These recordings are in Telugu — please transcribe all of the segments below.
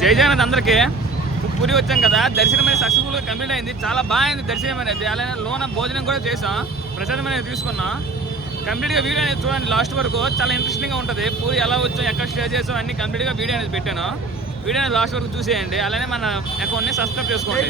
జై జగన్నాథ్ అందరికీ. పూరి వచ్చాం కదా, దర్శనం అనేది సక్సెస్ఫుల్గా కంప్లీట్ అయింది. చాలా బాగుంది దర్శనం అనేది. అలానే లోన భోజనం కూడా చేసాం, ప్రసాదం అనేది తీసుకున్నాం. కంప్లీట్గా వీడియో అనేది చూడండి లాస్ట్ వరకు, చాలా ఇంట్రెస్టింగ్గా ఉంటుంది. పూరి ఎలా వచ్చాం, ఎక్కడ స్టే చేసాం అన్ని కంప్లీట్గా వీడియో అనేది పెట్టాను. వీడియో అనేది లాస్ట్ వరకు చూసేయండి. అలానే మన అకౌంట్ని సబ్స్క్రైబ్ చేసుకోండి.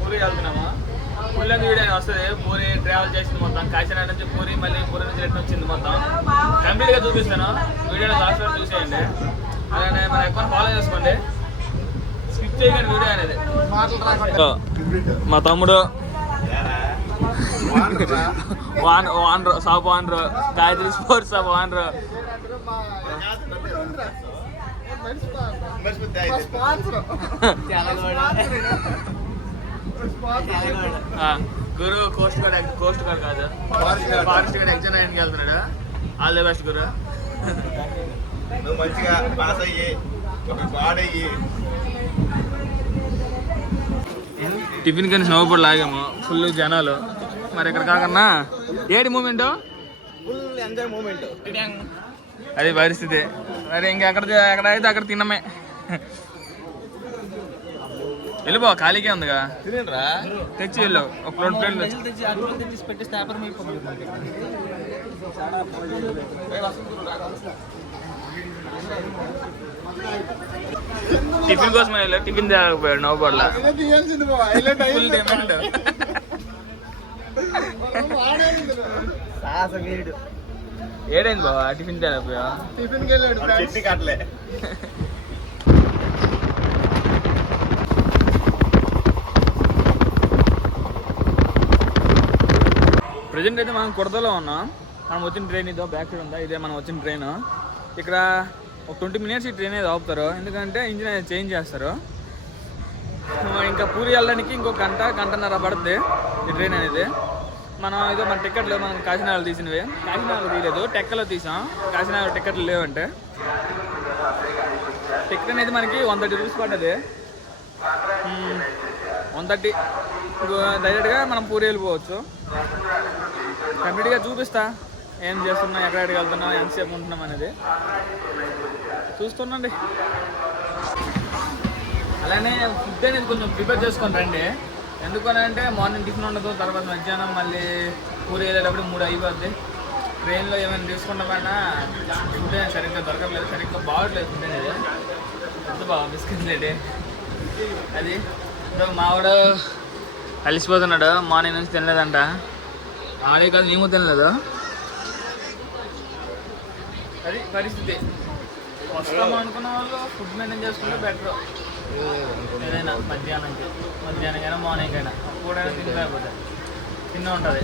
పూరి వెళ్తున్నాము, ఫుల్ వీడియో అనేది వస్తుంది. పూరి ట్రావెల్ చేసింది మొత్తం, కాశీనాథ్ నుంచి పూరి, మళ్ళీ పూరి నుంచి రిటర్న్ వచ్చింది మొత్తం కంప్లీట్గా చూపిస్తాను. వీడియో లాస్ట్ వరకు చూసేయండి. అలానే మన అకౌంట్ ఫాలో చేసుకోండి, స్కిప్ చేయకండి వీడియో అనేది. మా తమ్ముడు owner, shop owner, Gayatri sports shop owner. గురు కోస్ట్ గార్డ్ కాదు, ఫారెస్ట్ గార్డ్ ఎగ్జామ్ వెళ్తున్నాడు. ఆల్ ది బెస్ట్ గురు. నువ్వు మంచిగా పాస్ అయ్యి పాడయ్యి. టిఫిన్ కానీ స్నోబోర్డ్ లాగాము, ఫుల్ జనాలు. మరి ఇక్కడ కాకన్నా ఏడి మూమెంట్, ఫుల్ ఎంజాయ్ మూమెంట్, అది పరిస్థితి. మరి ఎక్కడైతే అక్కడ తినమే. వెళ్ళిపో, ఖాళీకే ఉందిగా, తినేరా తెచ్చి వెళ్ళు. ఒక 2 ప్లేట్లు టిఫిన్ కోసం వెళ్ళి టిఫిన్ తేకపోయాడు నవ్వుబడ్ల. Full demand. ఏడైంది బాబా టిఫిన్ తేకపోయా? టిఫిన్కి వెళ్ళాడు, చట్నీ కట్టలే. ప్రజెంట్ అయితే మనం కొడతలో ఉన్నాం. మనం వచ్చిన ట్రైన్ ఇదో బ్యాక్ సైడ్ ఉందా, ఇదే మనం వచ్చిన ట్రైన్. ఇక్కడ ఒక 20 మినిట్స్ ఈ ట్రైన్ అయితే ఆపుతారు, ఎందుకంటే ఇంజిన్ అనేది చేంజ్ చేస్తారు. ఇంకా పూరి వెళ్ళడానికి ఇంకో గంటన్నర పడుతుంది ఈ ట్రైన్ అనేది. మనం ఏదో మన టికెట్లు మనం కాశీనాడలో తీసినవి, కాశీనాడలో తీయలేదు, టెక్కలో తీసాం. కాశీనాడలో టికెట్లు లేవంటే టికెట్ అనేది మనకి 130 రూపీస్ పడ్డది. 130 డైరెక్ట్గా మనం పూరి వెళ్ళిపోవచ్చు. కంప్లీట్గా చూపిస్తా ఏం చేస్తున్నాం, ఎక్కడికి వెళ్తున్నాం, ఎంతసేపు ఉంటున్నాం అనేది చూస్తుండండి. అలానే ఫుడ్ అనేది కొంచెం ప్రిపేర్ చేసుకొని రండి. ఎందుకనంటే మార్నింగ్ టిఫిన్ ఉండదు, తర్వాత మధ్యాహ్నం మళ్ళీ పూరి వెళ్ళేటప్పుడు 3 అయిపోద్ది. ట్రైన్లో ఏమైనా తీసుకున్నామన్నా ఫుడ్ అనేది సరిగ్గా దొరకట్లేదు, సరిగ్గా బాగట్లేదు ఫుడ్ అనేది. ఎంత బాగా బిస్కెట్ అది. మావాడు అలిసిపోతున్నాడు, మార్నింగ్ నుంచి తినలేదంట. ఆడే కాదు, మేము తినలేదు. అది పరిస్థితి. వస్తాము అనుకున్న వాళ్ళు ఫుడ్ మెయింటైన్ చేసుకుంటే బెటర్. ఏదైనా మధ్యాహ్నం అయినా మార్నింగ్ అయినా కూడైనా తినలేకపోతే తిన్న ఉంటుంది.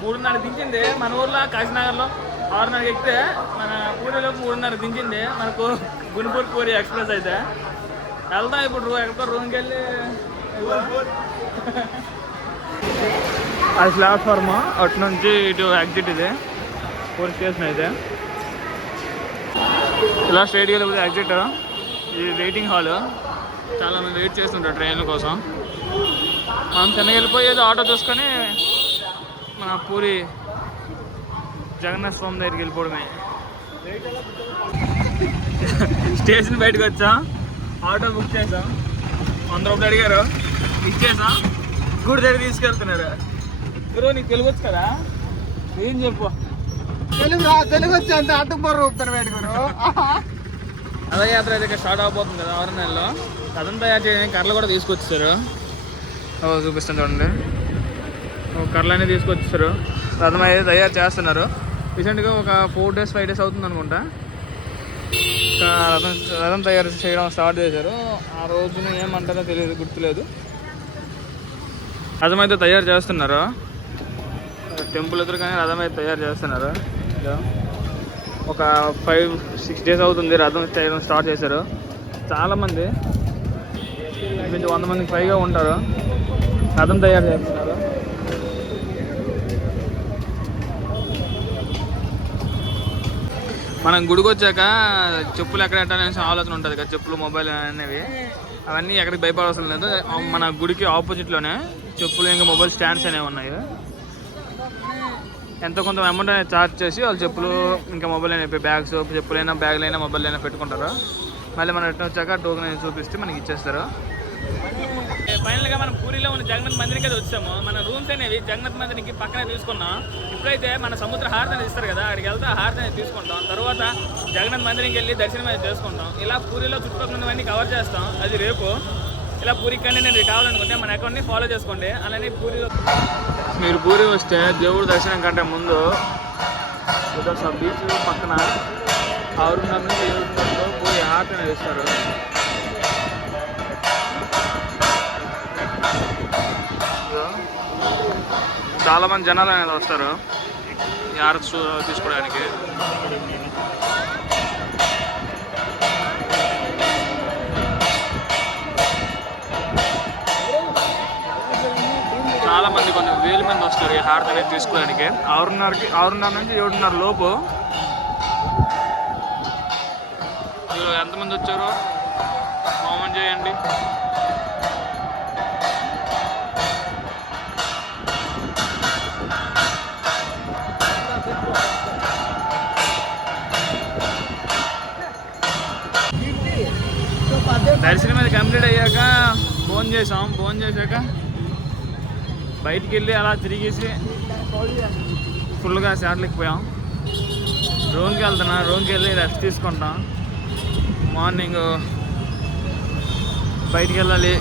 3:30 దించింది మన ఊర్లో. కాశీనగర్లో 6:30 ఎక్కితే మన పూరిలో 3:30 దించింది మనకు. గుంటూరు పూరి ఎక్స్ప్రెస్ అయితే వెళ్తాం ఇప్పుడు. ఎక్కడికో రూమ్కి వెళ్ళి అది ప్లాట్ఫార్మ్, అటు నుంచి ఇటు ఎగ్జిట్. ఇది పూరి స్టేషన్ అయితే ఇలా స్ట్రైట్గా వెళ్ళిపోతే ఎగ్జిట్. ఇది వెయిటింగ్ హాల్, చాలామంది వెయిట్ చేస్తుంటారు ట్రైన్ల కోసం. మనం తినకి వెళ్ళిపోయేది ఆటో చూసుకొని మన పూరి జగన్నాథ స్వామి దగ్గరికి వెళ్ళిపోవడమే. స్టేషన్ బయటకు వచ్చాం, ఆటో బుక్ చేసాం, 100 రూపాయలు అడిగారు, ఇచ్చేసాం. గుడి దగ్గర తీసుకెళ్తున్నారు. గురువు నీకు తెలుగు వచ్చు కదా, ఏం చెప్పు. తెలుగు వచ్చి అంత అడ్డుపర్రు ఊపుతారు వేడుకురు. రథయాత్ర అయితే స్టార్ట్ అవబోతుంది కదా 6 నెలల్లో. రథం తయారు చేయడానికి కర్రలు కూడా తీసుకొచ్చారు. చూపిస్తాను చూడండి, కర్రలన్నీ తీసుకొచ్చారు. రథం అయితే తయారు చేస్తున్నారు. రీసెంట్గా ఒక 4 days 5 days అవుతుంది అనుకుంటా. రథం తయారు చేయడం స్టార్ట్ చేశారు. ఆ రోజున ఏమంటారో తెలియదు, గుర్తులేదు. రథం అయితే తయారు చేస్తున్నారు. టెంపుల్ ఎదురు కానీ రథం అయితే తయారు చేస్తున్నారు. ఒక 5-6 days అవుతుంది రథం చేయడం స్టార్ట్ చేశారు. చాలామంది, 100 మందికి పైగా ఉంటారు. రథం తయారు చేస్తున్నారు. మనం గుడికి వచ్చాక చెప్పులు ఎక్కడ పెట్టాలనే ఆలోచన ఉంటుంది కదా, చెప్పులు మొబైల్ అనేవి అవన్నీ ఎక్కడికి భయపడవసరం లేదు. మన గుడికి ఆపోజిట్లోనే చెప్పులు ఇంకా మొబైల్ స్టాండ్స్ అనేవి ఉన్నాయి. ఎంతో కొంత అమౌంట్ అనేది ఛార్జ్ చేసి వాళ్ళు చెప్పులు ఇంకా మొబైల్ అయినా బ్యాగ్స్ చెప్పులైనా బ్యాగులైనా మొబైల్ అయినా పెట్టుకుంటారు. మళ్ళీ మనం రిటర్న్ వచ్చాక టోకెన్ అనేది చూపిస్తే మనకి ఇచ్చేస్తారు. ఫైనల్గా మనం పూరిలో ఉన్న జగన్నాథ్ మందిరికి అయితే వచ్చాము. మన రూమ్స్ అనేవి జగన్నాథ్ మందిరికి పక్కనే తీసుకున్నాం. ఇప్పుడైతే మన సముద్ర హారతి అనేది ఇస్తారు కదా, అక్కడికి వెళ్తే హారతి అనేది తీసుకుంటాం. తర్వాత జగన్నాథ్ మందిరికి వెళ్ళి దర్శనం అయితే చేసుకుంటాం. ఇలా పూరిలో చుట్టుపక్కల ఉన్నవన్నీ కవర్ చేస్తాం. అది రేపు ఇలా పూరికి కానీ నేను కావాలనుకుంటే మన అకౌంట్ని ఫాలో చేసుకోండి. అలానే పూరిలో మీరు పూరి వస్తే దేవుడు దర్శనం కంటే ముందు బీచ్ పక్కన 6:30 నుంచి 7:30 పూరి హారతి అనేది ఇస్తారు. చాలా మంది జనాలు అనేది వస్తారు ఈ హారతి తీసుకోవడానికి. చాలా మంది కొన్ని వేల మంది వస్తారు ఈ హారతి అనేది తీసుకోవడానికి. 6:30 నుంచి 7:30 లోపు. మీరు ఎంతమంది వచ్చారో కామెంట్ చేయండి. దర్శనం మీద కంప్లీట్ అయ్యాక ఫోన్ చేశాక బయటికి వెళ్ళి అలా తిరిగేసి ఫుల్గా షాట్లకి పోయాం. రూమ్కి రూమ్కి వెళ్ళి రెస్ట్ తీసుకుంటాం. మార్నింగ్ బయటికి వెళ్ళాలి,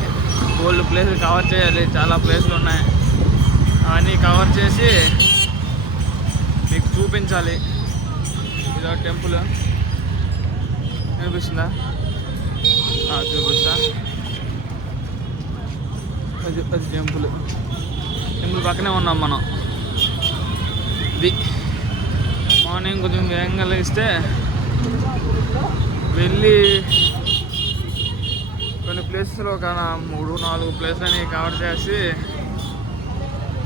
ఓల్డ్ ప్లేసులు కవర్ చేయాలి. చాలా ప్లేసులు ఉన్నాయి, అవన్నీ కవర్ చేసి మీకు చూపించాలి. ఇదో టెంపుల్ కనిపిస్తుందా? చూపిస్తా. అది టెంపుల్ పక్కనే ఉన్నాం మనం. ఇది మార్నింగ్ కొంచెం వేగంగా లేస్తే వెళ్ళి కొన్ని ప్లేసెస్లో ఒక 3-4 ప్లేస్లని కవర్ చేసి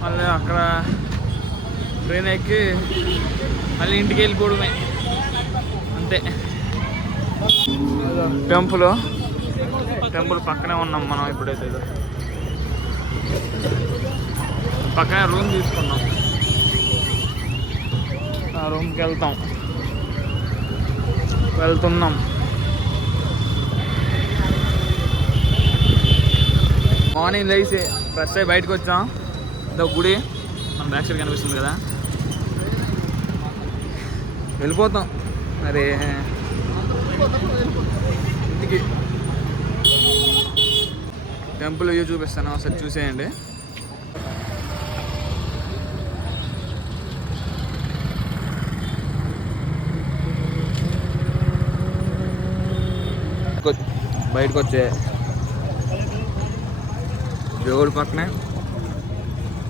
మళ్ళీ అక్కడ ట్రైన్ ఎక్కి మళ్ళీ ఇంటికి వెళ్ళిపోవడమే అంతే. టెంపుల్ పక్కనే ఉన్నాం మనం ఇప్పుడైతే. పక్కనే రూమ్ తీసుకున్నాం, ఆ రూమ్కి వెళ్తున్నాం. మార్నింగ్ లేచి ఫ్రెష్ అయ్యి బయటకు వచ్చాం. ఇదో గుడి మన బ్యాక్ సైడ్ కనిపిస్తుంది కదా, వెళ్ళిపోతాం మరి ఇంటికి. టెంపుల్ వ్యూ చూపిస్తాను, ఒకసారి చూసేయండి. బయటకు వచ్చే దేవుడు పక్కనే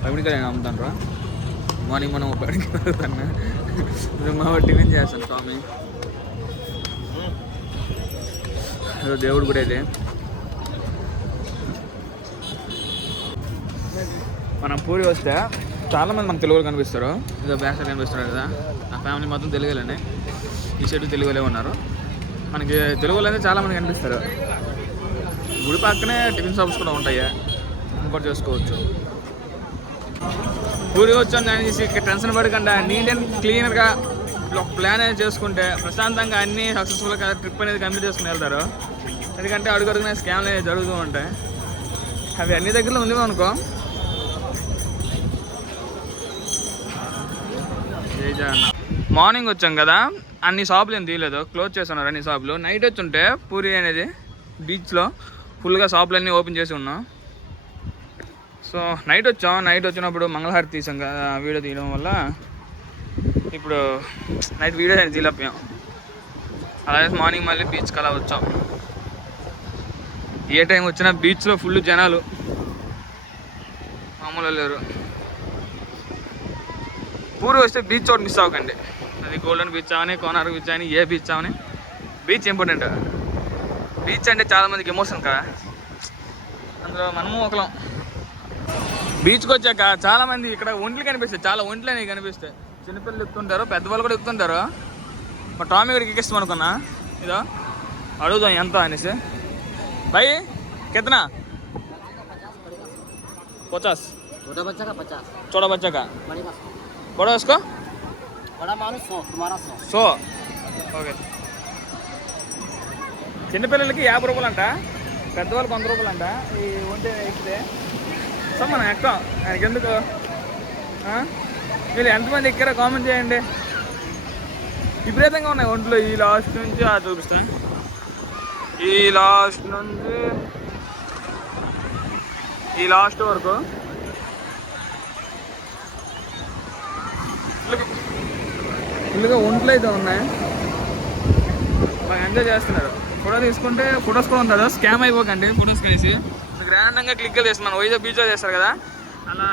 పమిడికాయలు అమ్ముతాను. మార్నింగ్ మనం మా టిఫిన్ చేస్తాను. స్వామి దేవుడు కూడా అయితే మనం పూరి వస్తే చాలామంది మన తెలుగులో కనిపిస్తారు. ఇదో బ్యాక్ సైడ్ కనిపిస్తారు కదా, నా ఫ్యామిలీ మొత్తం తెలుగులోనే. ఈ సైడ్ తెలుగులో ఉన్నారు. మనకి తెలుగులో అయితే చాలామంది కనిపిస్తారు. గుడి పక్కనే టిఫిన్ షాప్స్ కూడా ఉంటాయి, ఇంకోటి చేసుకోవచ్చు. పూరి వచ్చాను దాన్ని చేసి టెన్షన్ పడకుండా నీట్ అండ్ క్లీనర్గా ఒక ప్లాన్ అనేది చేసుకుంటే ప్రశాంతంగా అన్నీ సక్సెస్ఫుల్గా ట్రిప్ అనేది కంప్లీట్ చేసుకుని వెళ్తారు. ఎందుకంటే అడుగడుగునే స్కామ్లు అనేది జరుగుతూ ఉంటాయి. అవి అన్ని దగ్గరలో ఉంది అనుకో. మార్నింగ్ వచ్చాం కదా, అన్ని షాపులు ఏం తీయలేదు, క్లోజ్ చేస్తున్నారు అన్ని షాపులు. నైట్ వచ్చుంటే పూరి అనేది బీచ్లో ఫుల్గా షాపులన్నీ ఓపెన్ చేసి ఉన్నాం. సో నైట్ వచ్చినప్పుడు మంగళహారతి తీసాం కదా, వీడియో తీయడం వల్ల ఇప్పుడు నైట్ వీడియో అనేది తీయలేకపోయాం. అలాగే మార్నింగ్ మళ్ళీ బీచ్కి అలా వచ్చాం. ఏ టైం వచ్చినా బీచ్లో ఫుల్ జనాలు మామూలు లేరు. పూరి వస్తే బీచ్ ఒకటి మిస్ అవ్వకండి. అది గోల్డెన్ బీచ్ అవని, కోనార్క్ బీచ్ అని, ఏ బీచ్ అవని, బీచ్ ఇంపార్టెంట్. బీచ్ అంటే చాలామందికి ఎమోషన్ కదా, అందులో మనము ఒకలం. బీచ్కి వచ్చాక చాలామంది ఇక్కడ ఒంట్లు కనిపిస్తాయి, చాలా ఒంట్లు అనేవి కనిపిస్తాయి. చిన్నపిల్లలు ఎక్కుతుంటారు, పెద్దవాళ్ళు కూడా ఎక్కుతుంటారు. మా టామీ కూడా ఎక్కిస్తాం అనుకున్నా. ఇదో అడుగుదాం ఎంత అనేసి. भाई कितना 50? छोटा बच्चा का 50, छोटा बच्चा का కూడా వేసుకో बड़ा मानो 100 तुम्हारा 100 సో ఓకే. చిన్నపిల్లలకి 50 రూపాయలు అంట, పెద్దవాళ్ళకి 100 రూపాయలు అంట. ఈ వంట ఎక్కితే సో మనం ఎక్కాం, ఆయనకి ఎందుకు. మీరు ఎంతమంది ఎక్కారో కామెంట్ చేయండి. విపరీతంగా ఉన్నాయి ఒంట్లో. ఈ లాస్ట్ నుంచి చూపిస్తాను, ఈ లాస్ట్ నుంచి ఈ లాస్ట్ వరకు ఫుల్గా ఒంట్లో అయితే ఉన్నాయి. బాగా ఎంజాయ్ చేస్తున్నారు. ఫోటో తీసుకుంటే ఫొటోస్ కూడా ఉంటుంది, స్కామ్ అయిపోకండి. ఫొటోస్ కలిసి మీకు ర్యాండంగా క్లిక్గా చేస్తున్నాను. వైజాగ్ బీచ్లో చేస్తారు కదా, అలా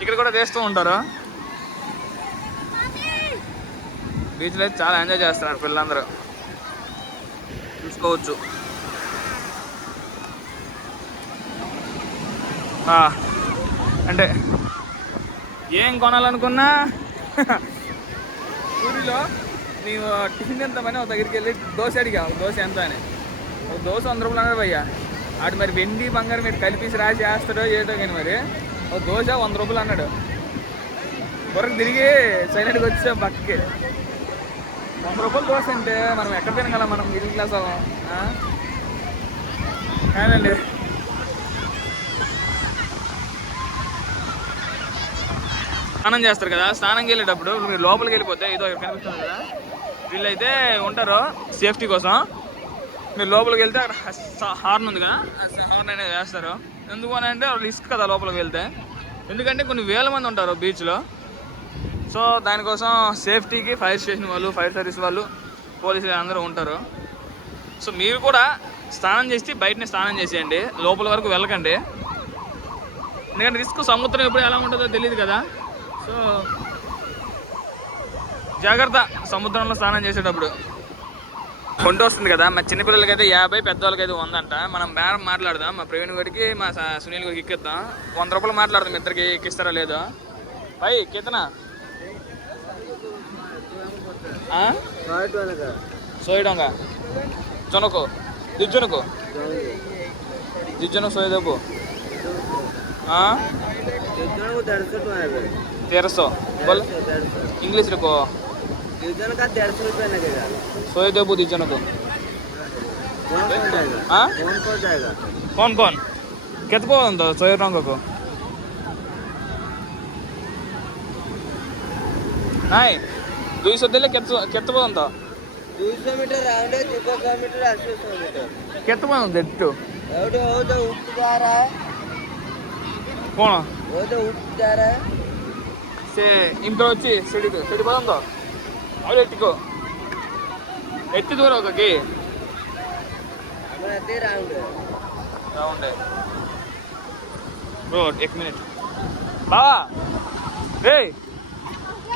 ఇక్కడ కూడా చేస్తూ ఉంటారు. బీచ్లో అయితే చాలా ఎంజాయ్ చేస్తున్నారు పిల్లలందరూ, చూసుకోవచ్చు. అంటే ఏం కొనాలనుకున్నా ఊరిలో నీవు టిఫిన్ ఎంత పని ఒక దగ్గరికి వెళ్ళి దోశ అడిగా, దోశ ఎంత అని. ఒక దోశ 100 రూపాయలు అన్నాడు భయ్యా. ఆడు మరి వెండి బంగారం మీరు కలిపేసి రాసి వేస్తాడో ఏటో కానీ మరి ఒక దోశ 100 రూపాయలు అన్నాడు. బుర్రకు తిరిగి సైలెంట్గా వచ్చాం పక్కకి. 100 రూపాయలు దోశ అంటే మనం ఎక్కడ తినగలం, మనం మిడిల్ క్లాస్ అవ్వం. కాదండి. స్నానం చేస్తారు కదా, స్నానంకి వెళ్ళేటప్పుడు మీరు లోపలికి వెళ్ళిపోతే ఏదో కనిపిస్తుంది కదా, వీళ్ళైతే ఉంటారు సేఫ్టీ కోసం. మీరు లోపలికి వెళ్తే అక్కడ హార్న్ ఉంది కదా, హార్న్ అనేది వేస్తారు. ఎందుకు అని అంటే రిస్క్ కదా లోపలికి వెళ్తే, ఎందుకంటే కొన్ని వేల మంది ఉంటారు బీచ్లో. సో దానికోసం సేఫ్టీకి ఫైర్ స్టేషన్ వాళ్ళు, ఫైర్ సర్వీస్ వాళ్ళు, పోలీసులు అందరూ ఉంటారు. సో మీరు కూడా స్నానం చేసి బయటనే స్నానం చేసేయండి, లోపల వరకు వెళ్ళకండి. ఎందుకంటే రిస్క్, సముద్రం ఎప్పుడు ఎలా ఉంటుందో తెలియదు కదా. సో జాగ్రత్త సముద్రంలో స్నానం చేసేటప్పుడు. కొంట వస్తుంది కదా, మా చిన్నపిల్లలకైతే 50, పెద్దవాళ్ళకైతే 100 అంట. మనం బేరం మాట్లాడదాం, మా ప్రవీణ్ గారికి మా సునీల్ గారికి ఎక్కిద్దాం. 100 రూపాయలు మాట్లాడదాం, ఇద్దరికి ఎక్కిస్తారా లేదో. పై కితనా సోయడంగా జొనకు దిజ్జునకు దిజ్జునకు సోయదేపు 1300 बोल इंग्लिश रखो. डिवीजन का 150 रुपये लगेगा. सोए देबू डिवीजन को. हाँ कौन जाएगा? कौन कौन कितना बोलता सोए रंग को नहीं 200 दिले कितना बोलता 200 मीटर राउंड है, 200 मीटर 800 मीटर. कितना बोलता इट्टू वो जो उठ जा रहा है. कौन वो जो उठ जा रहा है से इंप्रो వచ్చి సిడి పోదంతో అవే ఎత్తుకో. ఎత్తి దూరం ఒకకి అదే రౌండ్ బ్రో 1 మినిట్ బావా. రే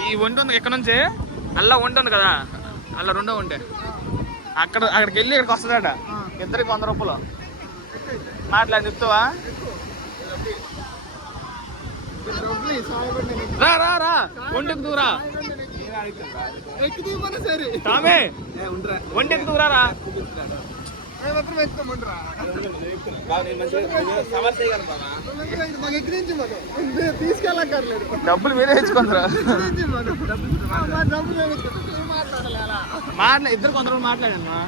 ఈ వంట ఉంది ఎక్కడ నుంచి, అలా వంట ఉంది కదా, అలా రెండో ఉంటే అక్కడికి వెళ్ళి ఇక్కడికి వస్తుందట. ఇద్దరికి 100 రూపాయలు మాట్లాడి చెప్తావా. రా రా రా ఒంటికి దూరా తామే ఒంటికి దూరా రా. డబ్బులు మీరే తెచ్చుకుంటారా. ఇద్దరు 100 రూపాయలు మాట్లాడమ్మా.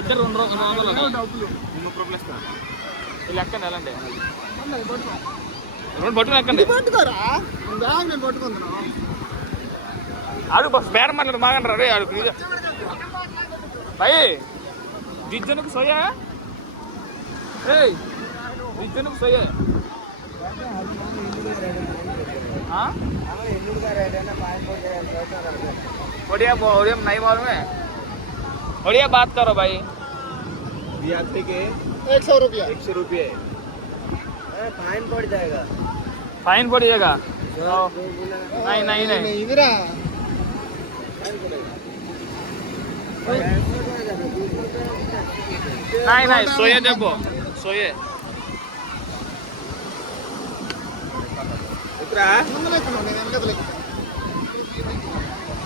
ఇద్దరు 200 రూపాయలు లెక్కండి. ఎలాంటి 2 బొట్టులు ఎక్కండి. అడుగు బేరం మాట్లాడు బాగంటారా. రే అడుగు భయ్ దిజ్జనుకు సోయా. రే దిజ్జనుకు సోయా. ओडिया ओडिया नहीं मालूम है. ओडिया बात करो भाई. यात्री के 100 रुपया. 100 रुपये फाइन पड़ जाएगा. फाइन पड़ेगा. नहीं नहीं नहीं इधर नहीं नहीं सोये देखो सोये.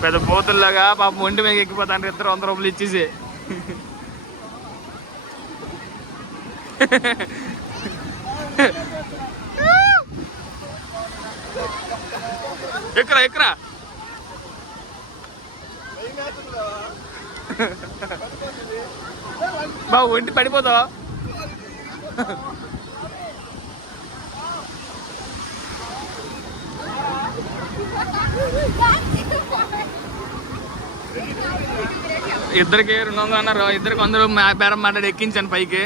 పెద్ద బోతుల్లాగా పాపం ఒంటి మీద ఎక్కిపోతాను. ఇద్దరు 100 రూపాయలు ఇచ్చేసి ఎక్కరా ఎక్కరా బాబు ఒంటి పడిపోతావు. ఇద్దరికి 200 అన్నారు. ఇద్దరికి 100 బేరం మాట్లాడి ఎక్కించాను పైకి.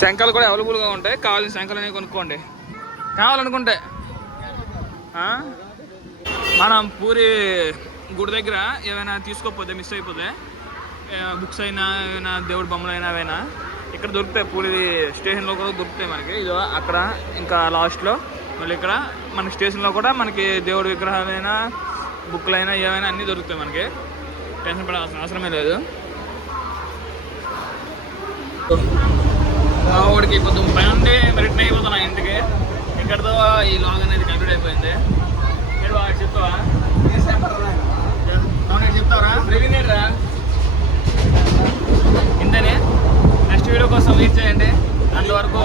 శంఖాలు కూడా అవైలబుల్గా ఉంటాయి. కావాల్సిన శంఖాలు అనేవి కొనుక్కోండి కావాలనుకుంటే. మనం పూరి గుడి దగ్గర ఏమైనా తీసుకోకపోతే మిస్ అయిపోతే బుక్స్ అయినా ఏమైనా దేవుడి బొమ్మలు అయినా ఏమైనా ఇక్కడ దొరుకుతాయి. పూరి స్టేషన్లో కూడా దొరుకుతాయి మనకి. ఇదో అక్కడ ఇంకా లాస్ట్లో మళ్ళీ ఇక్కడ మన స్టేషన్లో కూడా మనకి దేవుడి విగ్రహాలైనా బుక్లు అయినా ఏమైనా అన్నీ దొరుకుతాయి మనకి. టెన్షన్ పడాల్సిన అవసరమే లేదు. వాడికి కొంచెం పని ఉండి రిటర్న్ అయిపోతున్నా ఇంటికి. ఇక్కడతో ఈ లాగ్ అనేది కంప్లీట్ అయిపోయింది. మీరు బాగా చెప్తావా? చెప్తావరా? ప్రివినేట్ రా ఇంతనే. నెక్స్ట్ వీడియో కోసం వెయిట్ చేయండి. అంతవరకు